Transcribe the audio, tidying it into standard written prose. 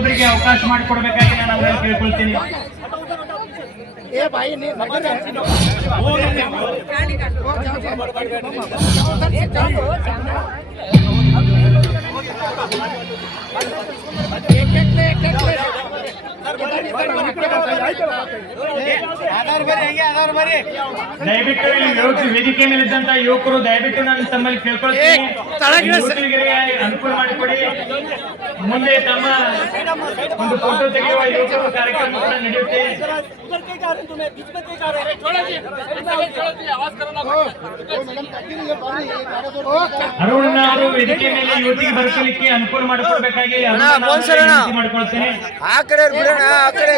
ಇನ್ನೊಬ್ಬರಿಗೆ ಅವಕಾಶ ಮಾಡಿಕೊಡ್ಬೇಕಾಗಿ ನಾನು ಅವರಲ್ಲಿ ಕೇಳ್ಕೊಳ್ತೀನಿ. ದಯವಿಟ್ಟು ವೇದಿಕೆ ಮೇಲಿದ್ದಂತ ಯುವಕರು ದಯವಿಟ್ಟು ನಾನು ತಮ್ಮಲ್ಲಿ ಕೇಳ್ಕೊಳ್ತೀನಿ, ಅನುಕೂಲ ಮಾಡಿಕೊಡಿ. ಮುಂದೆ ತಮ್ಮ ಒಂದು ಫೋಟೋ ತೆಗೆಯುವ ಯುವಕರು ಕಾರ್ಯಕ್ರಮ ಕೂಡ ನಡೆಯುತ್ತೆ. ಅರುಣ್ ಅವರು ವೇದಿಕೆ ಮೇಲೆ ಯುವತಿಗೆ ಬರ್ಕಲಿಕ್ಕೆ ಅನುಕೂಲ ಮಾಡಿಕೊಡ್ಬೇಕಾಗಿ ಮಾಡ್ಕೊಳ್ತೇನೆ. ಆ ಕಡೆ ಬಿಡೋಣ, ಆ ಕಡೆ